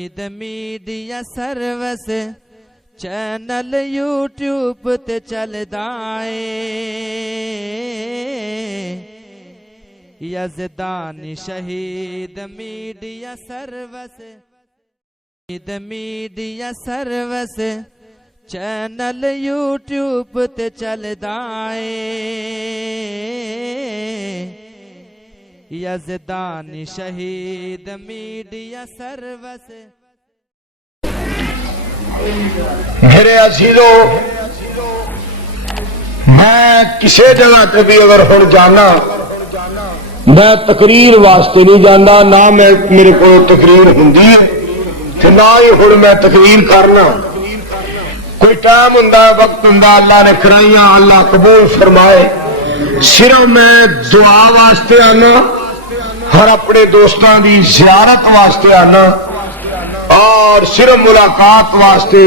Media service channel YouTube تے چلدا اے یزدانی شہید میڈیا سروس چینل یوٹیوب تے چلدا اے یزدانی شہید میڈیا سروس۔ میرے عزیزو، میں کسی جگہ تے بھی اگر ہن جانا، میں تقریر واسطے نہیں جانا، نہ میرے کو تقریر ہوندی ہے تے نہ ہی ہن میں تقریر کرنا۔ کوئی ٹائم ہوندا ہے، وقت ہوندا، اللہ نے کرائیاں، اللہ قبول فرمائے۔ صرف میں دعا واسطے آنا اور اپنے دوستاں دی زیارت واسطے آنا، اور صرف ملاقات واسطے،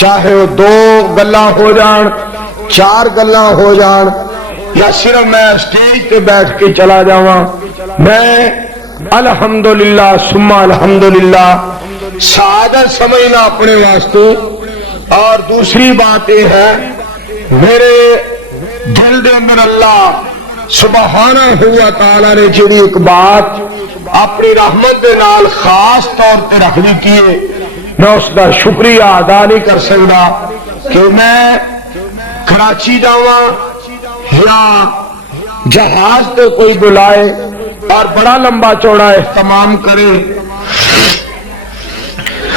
چاہے وہ 2 گلاں ہو جان، 4 گلاں ہو جان، یا صرف میں سٹیج تے بیٹھ کے چلا جاواں، میں الحمدللہ ثم الحمدللہ سعادت سمجھنا اپنے واسطے۔ اور دوسری بات یہ ہے، میرے دل دے اندر اللہ سبحانہ ہوا تعالی نے جڑی ایک بات اپنی رحمت دے نال خاص طور پہ رکھ دی ہے، میں اس کا شکریہ ادا نہیں کر سکتا کہ میں کراچی جاواں یا جہاز تے کوئی بلائے اور بڑا لمبا چوڑا اہتمام کرے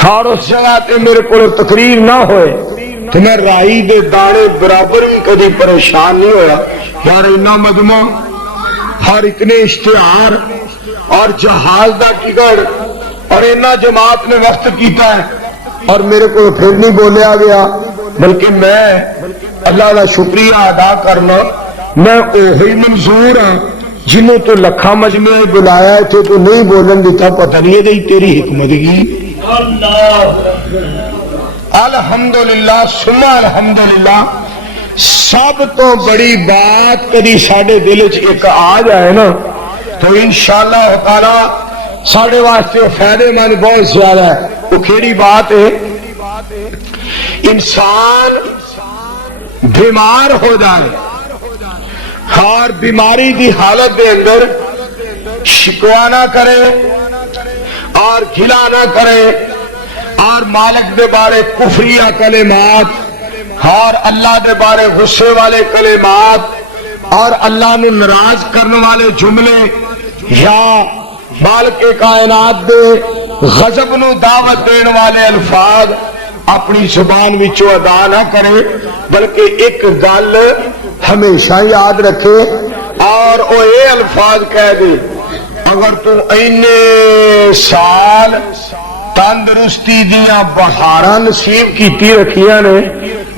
اور اس جگہ تے میرے کو تقریر نہ ہوئے تو میں رائی دے دانے برابر بھی کبھی پریشان نہیں ہویا۔ یار اتنا مجمع اور اتنے اشتہار اور جہاز دا ٹکٹ اور اتنا جماعت نے وقت کیتا ہے اور میرے کو پھر نہیں بولیا گیا، بلکہ میں اللہ کا شکریہ ادا کرنا، میں وہی منظور ہاں جنہوں تو لکھا مجمع بلایا تھے تو نہیں بولن دیتا، پتہ نہیں ہے تیری حکمت کی۔ الحمدللہ ثم الحمدللہ۔ سب تو بڑی بات کدی ساڈے دل چ ایک آ جائے نا تو انشاءاللہ تعالی ساڈے واسطے فائدے مند بہت زیادہ ہے۔ وہ کیڑی بات ہے؟ انسان بیمار ہو جائے اور بیماری کی حالت کے اندر شکوا نہ کرے اور گھلا نہ کرے اور مالک دے بارے کفریہ کلمات اور اللہ دے بارے غصے والے کلمات اور اللہ نو ناراض کرنے والے جملے یا مالک کائنات دے غضب نو دعوت دینے والے الفاظ اپنی زبان وچوں ادا نہ کرے، بلکہ ایک گل ہمیشہ یاد رکھے اور وہ یہ الفاظ کہہ دے، اگر تو اینے سال تندرستی دیاں بہاراں نصیب کیتی رکھیاں نے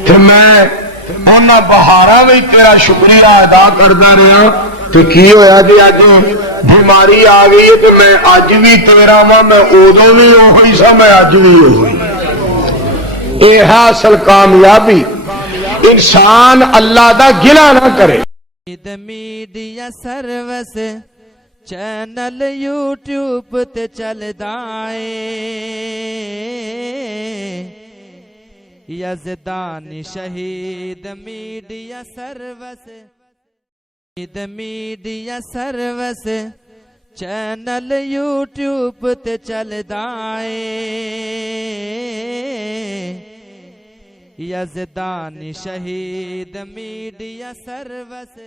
تو میں انہاں بہاراں وچ تیرا شکریہ ادا کردا رہا، تو کی ہویا جی اج بیماری آ گئی ہے تو میں اج بھی تیرا وا، میں ادوں بھی وہی سا، میں اج بھی وہی۔ یہ ہے اصل کامیابی، انسان اللہ دا گلہ نہ کرے۔ میڈیا سروس چینل یوٹیوب تے چلدا اے یزدانی شہید میڈیا سروس چینل یوٹیوب تے چلدا اے یزدانی شہید میڈیا سروس۔